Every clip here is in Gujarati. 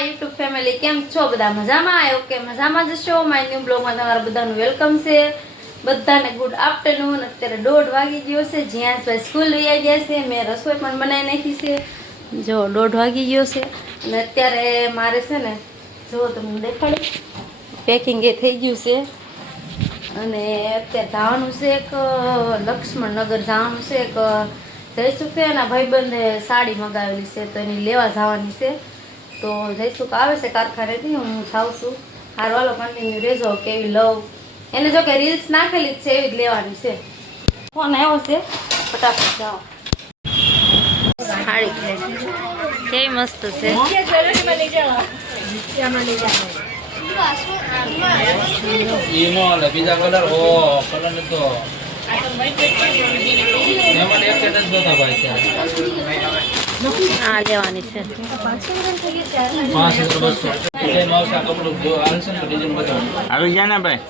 માય યુટ્યુબ ફેમિલી કેમ છો બધા મજામાં ઓકે મજામાં જશો માય ન્યુ બ્લોગમાં તમારા બધાનું વેલકમ છે બધાને ગુડ આફ્ટરનૂન અત્યારે 1:30 વાગી ગયો છે જ્યાં સ્કૂલ વહી ગયા છે મેં રસોઈ પણ બનાવી નાખી છે જો 1:30 વાગી ગયો છે અને અત્યારે મારે છે ને જો તમને દેખાડું પેકિંગ એ થઈ ગયું છે અને અત્યારે જવાનું છે એક લક્ષ્મણનગર જવાનું છે એક જયસુખ એના ભાઈબંધે સાડી મગાવેલી છે તો એની લેવા જવાની છે તો જયસુખ આવે છે કારખાનેથી હું જાઉં છું હાર વાલો કન્ટિન્યુ રહેજો કેવી લવ એને જો કે રીલ્સ નાખેલી જ છે એવી જ લેવાની છે ફોન આવ્યો છે ફટાફટ જાઓ સાડી કેવી મસ્ત છે બીજા કલર ઓ કલર તો હા લેવાની છે આવી ગયા ને ભાઈ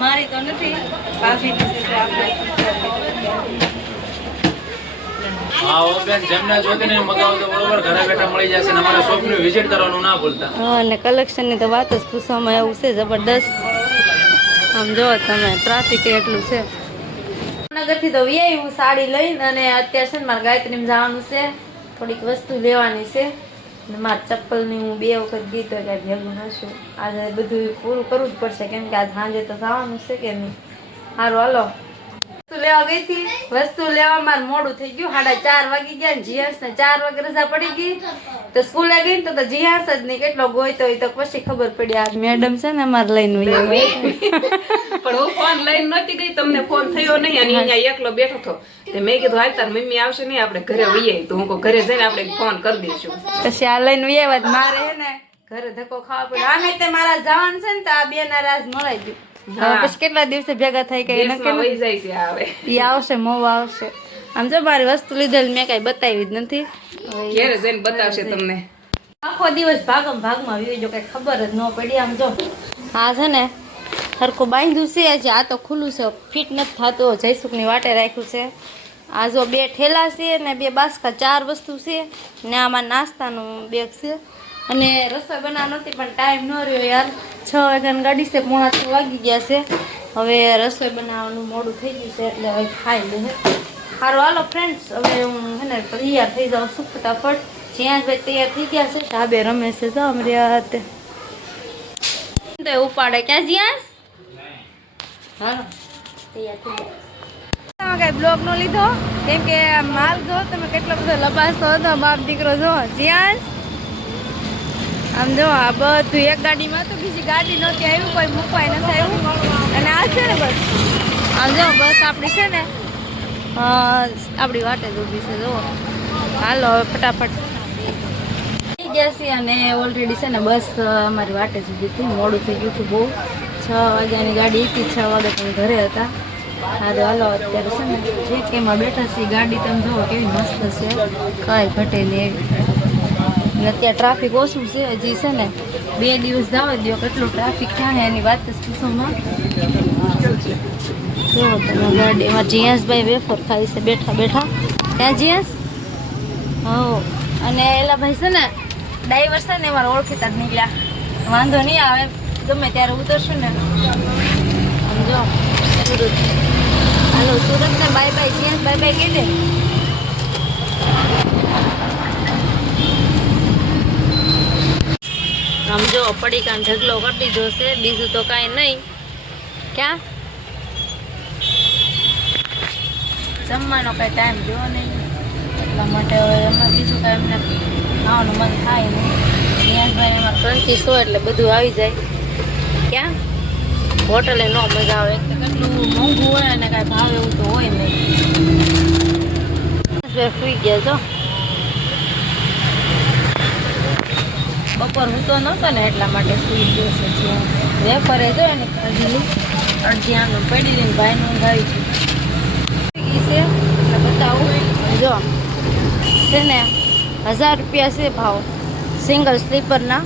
મારી તો નથી અને કલેક્શન ની તો વાત જ પૂછવામાં એવું છે જબરદસ્ત આમ જો તમે ટ્રાફિક એટલું છે નગરથી તો આવ્યું સાડી લઈને અને અત્યારે છે ને મારે ગાયત્રીમાં જવાનું છે થોડીક વસ્તુ લેવાની છે અને મારા ચપ્પલની હું 2 વખત ગઈ તો ક્યાં ભેગું નશું આજે બધું પૂરું કરવું જ પડશે કેમ કે આજ સાંજે તો જવાનું છે કે નહીં સારું હાલો વસ્તુ લેવા ગઈ હતી વસ્તુ લેવામાં મોડું થઈ ગયું 4:30 વાગી ગયા ને જીયાસ ને 4 વાગે રજા પડી ગઈ તો સ્કૂલે ગઈ ને તો જીયાસ જ નહીં કેટલો ગોઈતો હોય તો પછી ખબર પડી આ મેડમ છે ને અમારે લઈને પણ હું ફોન લઈને નહોતી ગઈ તમને ફોન થયો નહીં અને અહીંયા એકલો બેઠો હતો તે મેં કીધું હાલ તાર મમ્મી આવશે નહીં આપણે ઘરે વઈએ તો હું ઘરે જઈને આપણે ફોન કરી દઈશું પછી આ લઈને વૈયા મારે હે ને ઘરે ધક્કો ખાવા પડે આમે તે મારા જવાનું છે ને તો આ બે ના રાજ મળાઈ ગયું પછી કેટલા દિવસે ભેગા થઈ ગઈ ઈ આવશે મોવા આવશે આમ જો મારી વસ્તુ લીધેલ મેં કઈ બતાવી જ નથી ઘરે જઈને બતાવશે તમને આખો દિવસ ભાગમાં વ્યુ જો કઈ ખબર જ ન પડી આમ જો હા છે ને સરખું બાંધ્યું છે હજી આ તો ખુલ્લું છે ફિટ નથી થતું જયસુખની વાટે રાખ્યું છે આ જો 2 ઠેલા છે ને 2 બાસ્કા 4 વસ્તુ છે ને આમાં નાસ્તાનું બેગ છે અને રસોઈ બનાવ નથી પણ ટાઈમ ન રહ્યો યાર 6 વાગ્યાની ગાડી છે 5:45 વાગી ગયા છે હવે રસોઈ બનાવવાનું મોડું થઈ ગયું છે એટલે હવે ખાઈ લે સારું હાલો ફ્રેન્ડ્સ હવે હું હે ને તૈયાર થઈ જાઉં છું ફટાફટ જ્યાં ભાઈ તૈયાર થઈ ગયા છે ઢાબે રમે છે જો અમર્યા તે ઉપાડે ક્યાં જ્યાં હા તૈયાર થઈ ગયા કઈ બ્લોગ નો લીધો કેમ કે માલ જો તમે કેટલો બધો લબાસતો હતો બાપ દીકરો જો જ્યાં આમ જો આ બધું એક ગાડીમાં તો બીજી ગાડી નહોતી આવ્યું કોઈ મૂકવાય નથી આવ્યું અને આ છે ને બસ આમ જો બસ આપણી છે ને આપણી વાટે જ ઊભી છે જો હાલો હવે ફટાફટ થઈ ગયા છે અને ઓલરેડી છે ને બસ અમારી વાટે જ ઊભી હતી મોડું થઈ ગયું હતું બહુ 6 વાગ્યાની ગાડી હતી 6 વાગે તમે ઘરે હતા હારું હાલો અત્યારે છે ને જે કે એમાં બેઠા છીએ ગાડી તમે જુઓ કેવી મસ્ત છે કાંઈ ઘટે નહીં એવી અત્યારે ટ્રાફિક ઓછું છે હજી છે ને 2 દિવસ જવા દો કેટલું ટ્રાફિક થાય એની વાત જ પૂછોમાં જો તમે ગાડીમાં જીયાસભાઈ વેફર ખાઈ છે બેઠા બેઠા ત્યાં જીયાસ હો અને એલા ભાઈ છે ને ડ્રાઈવર છે ને અમારે ઓળખીતા જ નીકળ્યા વાંધો નહીં આવે ગમે ત્યારે ઉતરશું ને આમ જો સુરત હાલો સુરતને બાય બાય જીયાસ બાય બાય કહી દે આમ જો પડીકાનો ઢગલો કરી દીધો છે બીજું તો કાંઈ નહીં ક્યાં જમવાનો કાંઈ ટાઈમ જોવો નહીં એટલા માટે હવે એમાં બીજું કાંઈ એમને ખાવાનું મન થાય નહીં જીયાસભાઈ એમાં ક્રંચી શો એટલે બધું આવી જાય ક્યાં હોટલે ન મજા આવે એક તો કેટલું મોંઘું હોય અને કાંઈ ભાવ એવું તો હોય નહીં સુઈ ગયા જો બપોર હું તો નહોતો ને એટલા માટે સુઈ ગયો છે જ્યાં વેફરે જો એને અડધી આમ પડી રહીને ભાઈનું ઊંઘ આવી છે એટલે બતાવું જો છે ને 1000 રૂપિયા છે ભાવ સિંગલ સ્લીપરના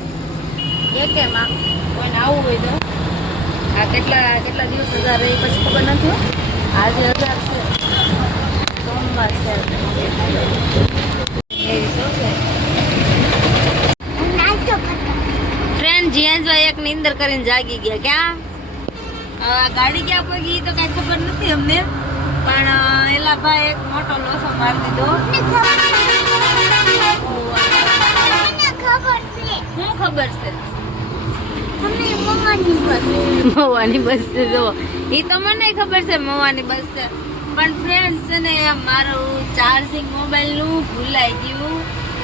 એકેમાં કોઈને આવવું હોય તો આ કેટલા દિવસ 1000 રહી પછી ખબર નથી આજે 1000 છે અમાર છે ફ્રેન્ડ જીયાંશભાઈ એક નીંદર કરીને જાગી ગયા. ક્યાં ગાડી ક્યાં પગી તો કઈ ખબર નથી અમને, પણ એલા ભાઈ એક મોટો લોસો મારી દીધો. શું ખબર છે? મવાની બસ છે. જો એ તો મને ખબર છે મવાની બસ છે, પણ ફ્રેન્ડ છે ને મારું ચાર્જિંગ મોબાઈલ નું ભૂલાઈ ગયું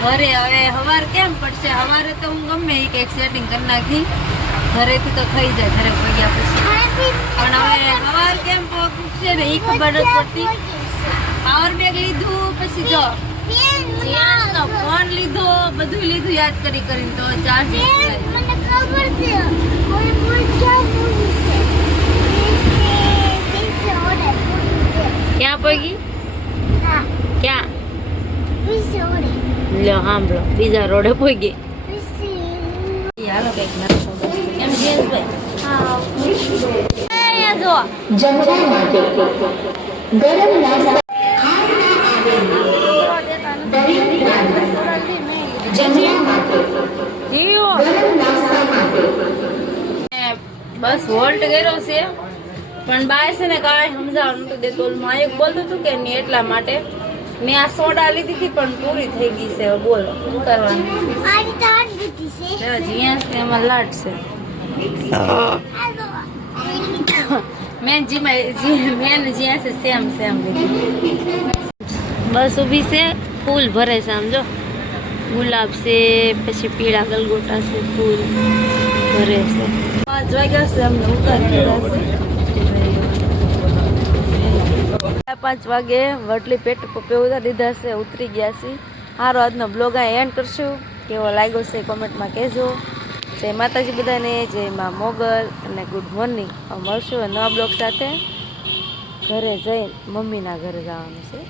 ઘરે. હવે સવાર કેમ પડશે? સવારે તો હું ગમે એ કંઈક સેટિંગ કરી નાખી ઘરેથી તો થઈ જાય ઘરે પગ્યા પછી, પણ હવે સવાર કેમ પૂછશે ને એ ખબર નથી પડતી. પાવર બેગ લીધું પછી જો ફોન લીધો, બધું લીધું યાદ કરી કરીને તો ચાર્જિંગ ક્યાં પગી? ક્યાં? લ્યો સાંભળો, બીજા રોડે પગી. હાલો કઈક નાખો એમ જીએસભાઈ. જો જમવા માટે ગરમ નાસ્તા જમવા માટે ગરમ નાસ્તા માટે બસ હોલ્ટ કર્યો છે, પણ બાય છે ને કાંઈ સમજાવવા નતું દેતું. માયક બોલતું હતું કે નહીં, એટલા માટે મેં આ સોડા લીધી હતી પણ પૂરી થઈ ગઈ છે. બોલો શું કરવાનું? જીયાસ ને એમાં લાટ છે. મેં જીયા છે સેમ લીધી. બસ ઊભી છે, ફૂલ ભરે છે. આમ જો ગુલાબ છે, પછી પીળા ગલગોટા છે, ફૂલ ભરે છે. 5 વાગ્યા છે, અમને ઉતારી દીધા છે. 5 વાગે વડલી પેટ પપ્પે ઉતારી દીધા છે, ઉતરી ગયા છે. સારો આજનો બ્લોગ આ એન્ડ કરશું. કેવો લાગ્યો છે કોમેન્ટમાં કહેજો. જય માતાજી બધાને, જય મા મોગલ અને ગુડ મોર્નિંગ. મળશું નવા બ્લોગ સાથે. ઘરે જઈને મમ્મીના ઘરે જવાનું છે.